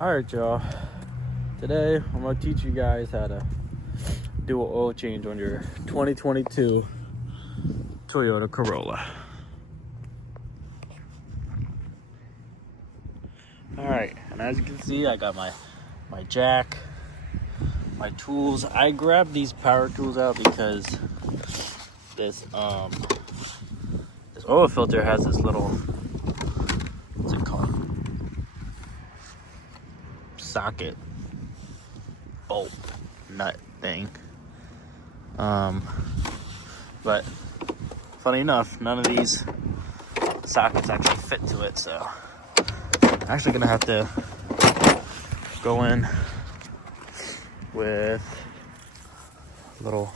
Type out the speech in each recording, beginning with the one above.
Alright, y'all. Today I'm going to teach you guys how to do an oil change on your 2022 Toyota Corolla. Alright, and as you can see, I got my jack, my tools. I grabbed these power tools out because this oil filter has this little, what's it called? Socket bolt nut thing. But funny enough, none of these sockets actually fit to it, so I'm actually gonna have to go in with a little,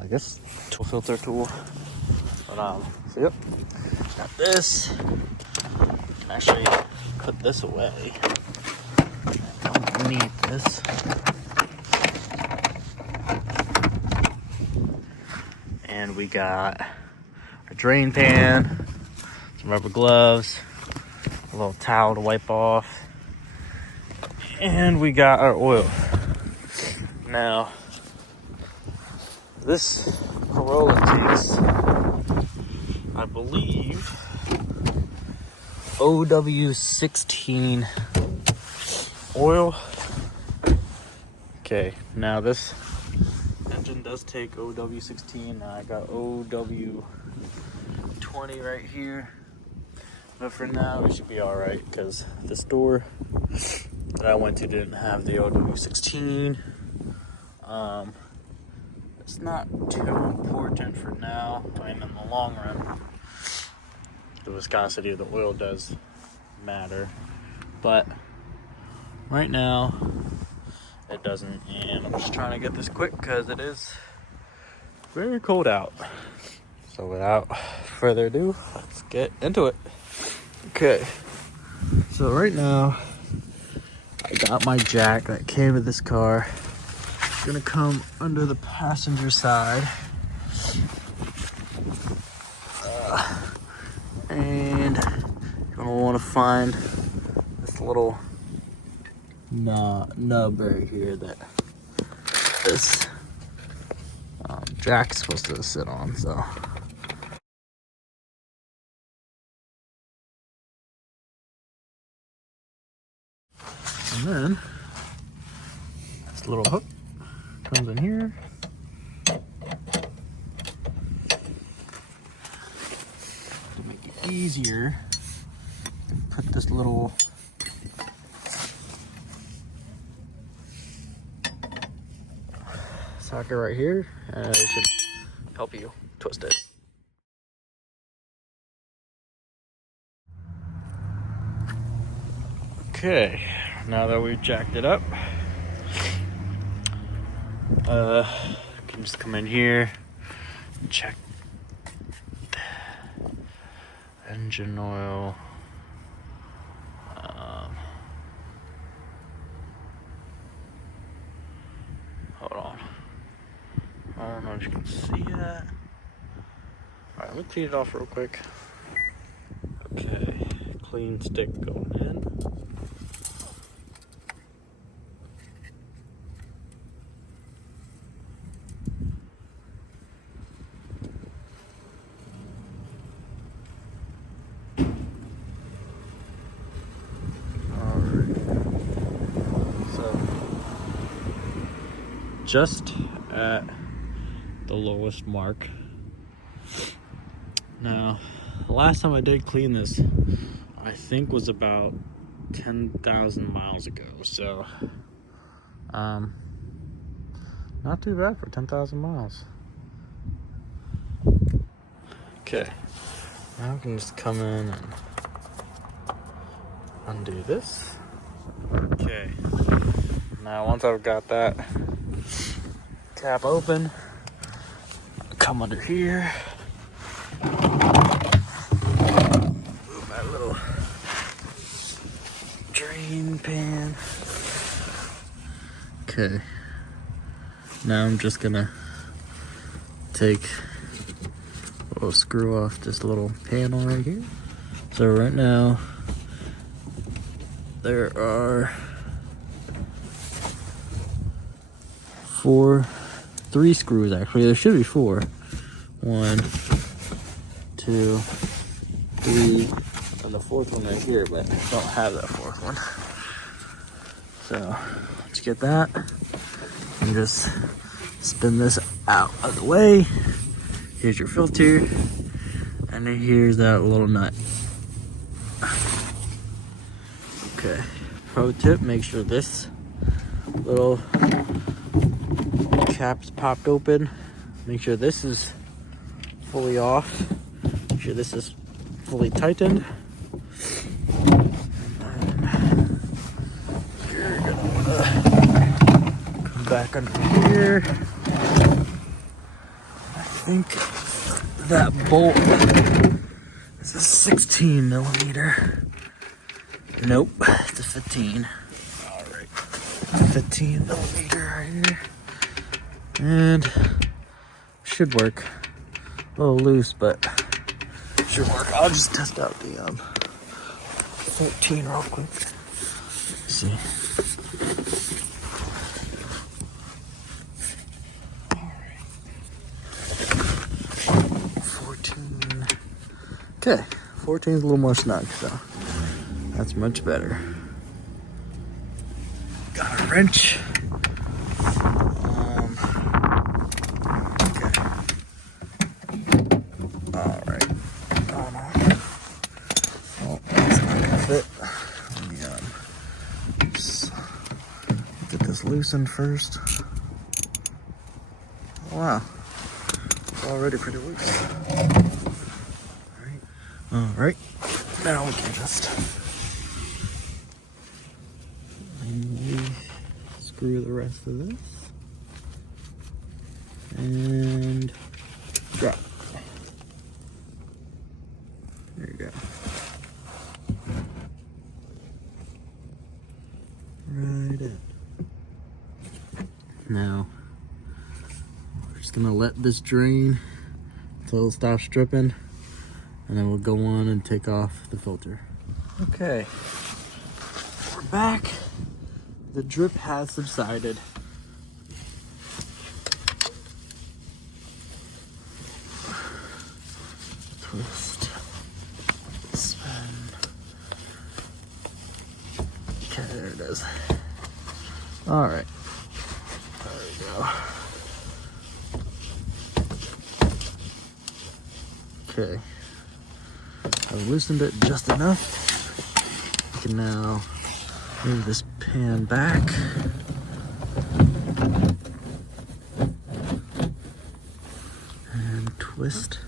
I guess, tool filter tool. But so yep, got this. Can actually put this away. I don't need this. And we got a drain pan, some rubber gloves, a little towel to wipe off, and we got our oil. Now, this Corolla takes, I believe, OW16 oil. Okay, now this engine does take OW16. I got OW20 right here, but for now it should be all right because the store that I went to didn't have the OW16. It's not too important for now. I mean, in the long run, the viscosity of the oil does matter, but right now it doesn't, and I'm just trying to get this quick because it is very cold out. So without further ado, let's get into it. Okay, so right now I got my jack that came with this car. It's gonna come under the passenger side, and you're gonna want to find this little nub right here that this jack is supposed to sit on. So and then this little hook comes in here. To make it easier, put this little socket right here, and it should help you twist it. Okay, now that we've jacked it up, you can just come in here and check engine oil. Hold on. I don't know if you can see that. Alright, let me clean it off real quick. Okay, clean stick going in. Just at the lowest mark. Now, the last time I did clean this, I think was about 10,000 miles ago. So, not too bad for 10,000 miles. Okay, now I can just come in and undo this. Okay, now once I've got that cap open, come under here, move my little drain pan. Okay, now I'm just gonna take a little screw off this little panel right here. So right now there are 3 screws actually. There should be 4. 1, 2, 3, and the 4th one right here, but I don't have that 4th one. So let's get that and just spin this out of the way. Here's your filter, and then here's that little nut. Okay, pro tip, make sure this little cap's popped open. Make sure this is fully off. Make sure this is fully tightened. You're gonna wanna come back under here. I think that bolt is a 16 millimeter. Nope, it's a 15. All right, 15 millimeter right here, and should work. A little loose, but should work. I'll just test out the 13 real quick. Let's see. All right, 14. Okay, 14 is a little more snug, so that's much better. Got a wrench. Okay. All right. Oh no. Oh, that's not gonna fit. Let me just get this loosened first. Oh, wow. It's already pretty loose. All right. Now we can just screw the rest of this and drop. There you go. Right in. Now we're just gonna let this drain until it stops dripping, and then we'll go on and take off the filter. Okay, we're back. The drip has subsided. Twist, spin. Okay, there it is. All right, there we go. Okay, I've loosened it just enough. We can now move this pan back. And twist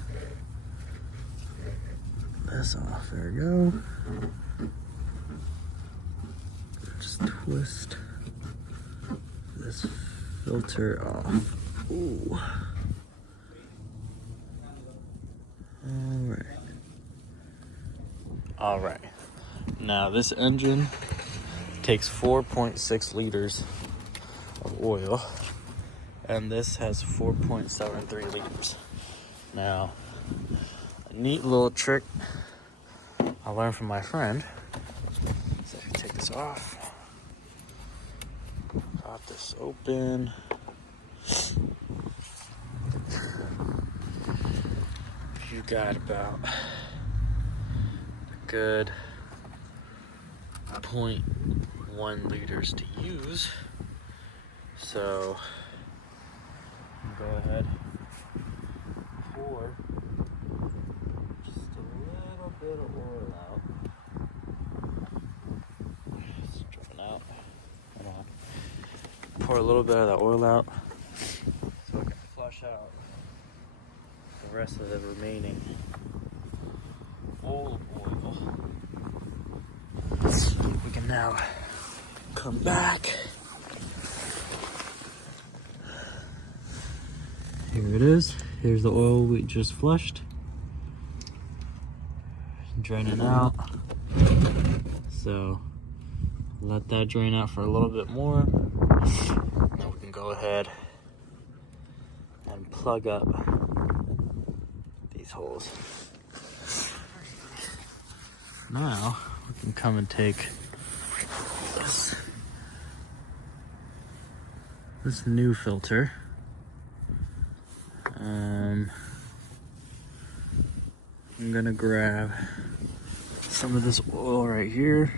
this off. There we go. Just twist this filter off. Ooh. All right. Now this engine takes 4.6 liters of oil, and this has 4.73 liters. Now, a neat little trick I learned from my friend. So if you take this off, pop this open. You got about a good 0.1 liters to use. So go ahead, pour just a little bit of oil out. It's dripping out. Hold on. Pour a little bit of that oil out so I can flush out the rest of the remaining oil. We can now come back. Here it is. Here's the oil we just flushed. Draining out. So let that drain out for a little bit more. Now we can go ahead and plug up these holes. Now we can come and take this new filter. I'm gonna grab some of this oil right here,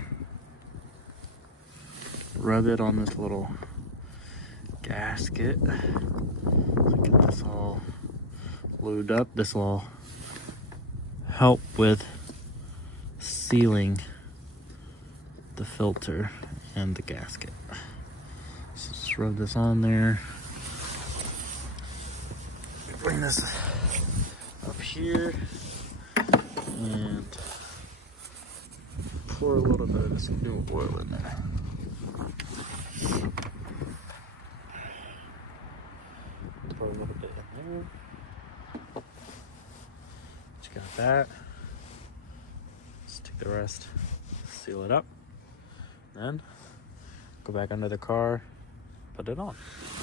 rub it on this little gasket. So get this all lubed up. This will help with sealing the filter and the gasket. So just rub this on there. Bring this up here and pour a little bit of this new oil in there. Pour a little bit in there. Just got that. Let's take the rest, seal it up, then go back under the car, put it on.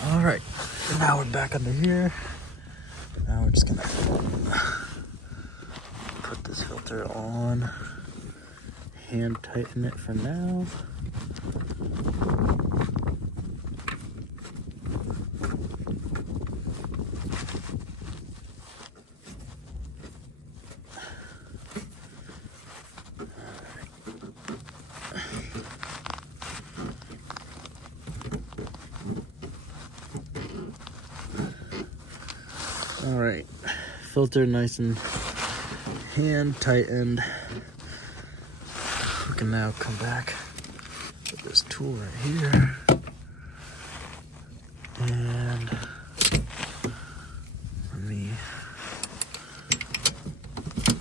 All right, so now we're back under here. Now we're just gonna put this filter on, hand tighten it for now. All right, filter nice and hand tightened. We can now come back with this tool right here. And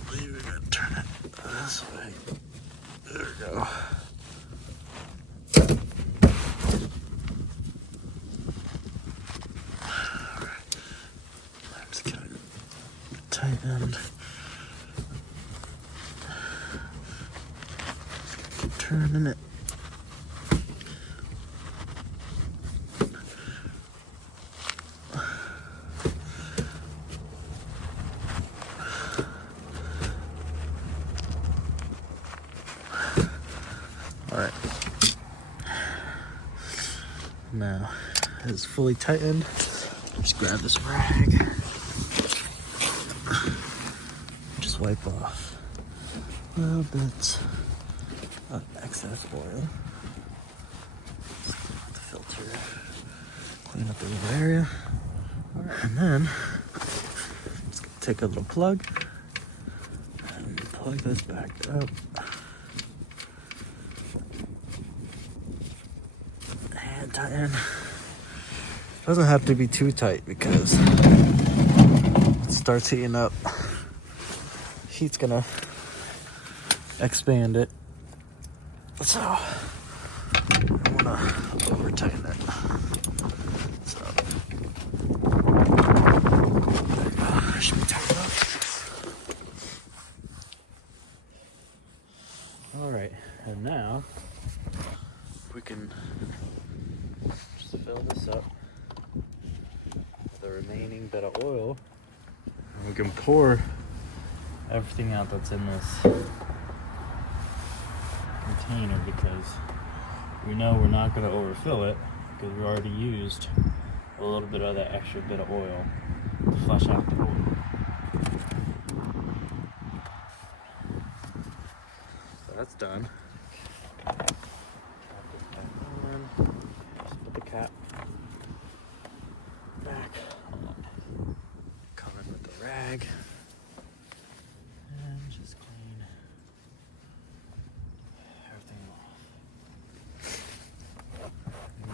we're gonna turn it this way. There we go. Tightened. Keep turning it. All right. Now it's fully tightened. Just grab this rag. Just wipe off a little bit of excess oil. The filter, clean up the little area. All right, and then just take a little plug and plug this back up. And tighten. Doesn't have to be too tight because it starts heating up. Heat's gonna expand it, so I don't wanna over tighten it. So there you go. Should be tightened up. All right, and now we can just fill this up with the remaining bit of oil, and we can pour everything out that's in this container, because we know we're not going to overfill it because we already used a little bit of that extra bit of oil to flush out the oil. So that's done. Just put the cap back on. Come in with the rag.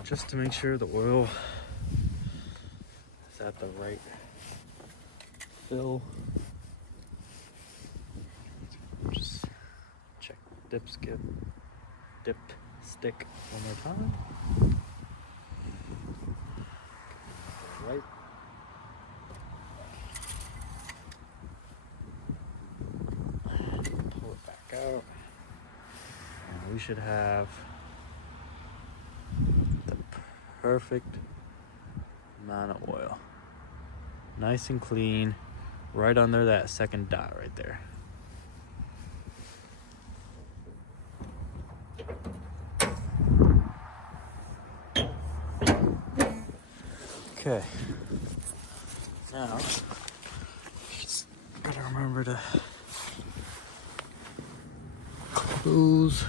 Just to make sure the oil is at the right fill. Just check dip stick one more time. Right. Pull it back out. And we should have perfect amount of oil. Nice and clean, right under that second dot right there. Okay. Now, just gotta remember to close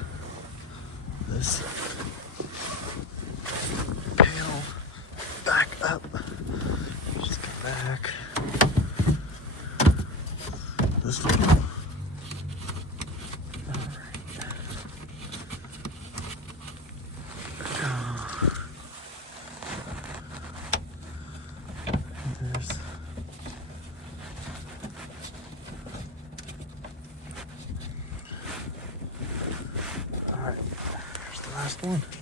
this pail back up. Just go back. This little. Alright, here's the last one.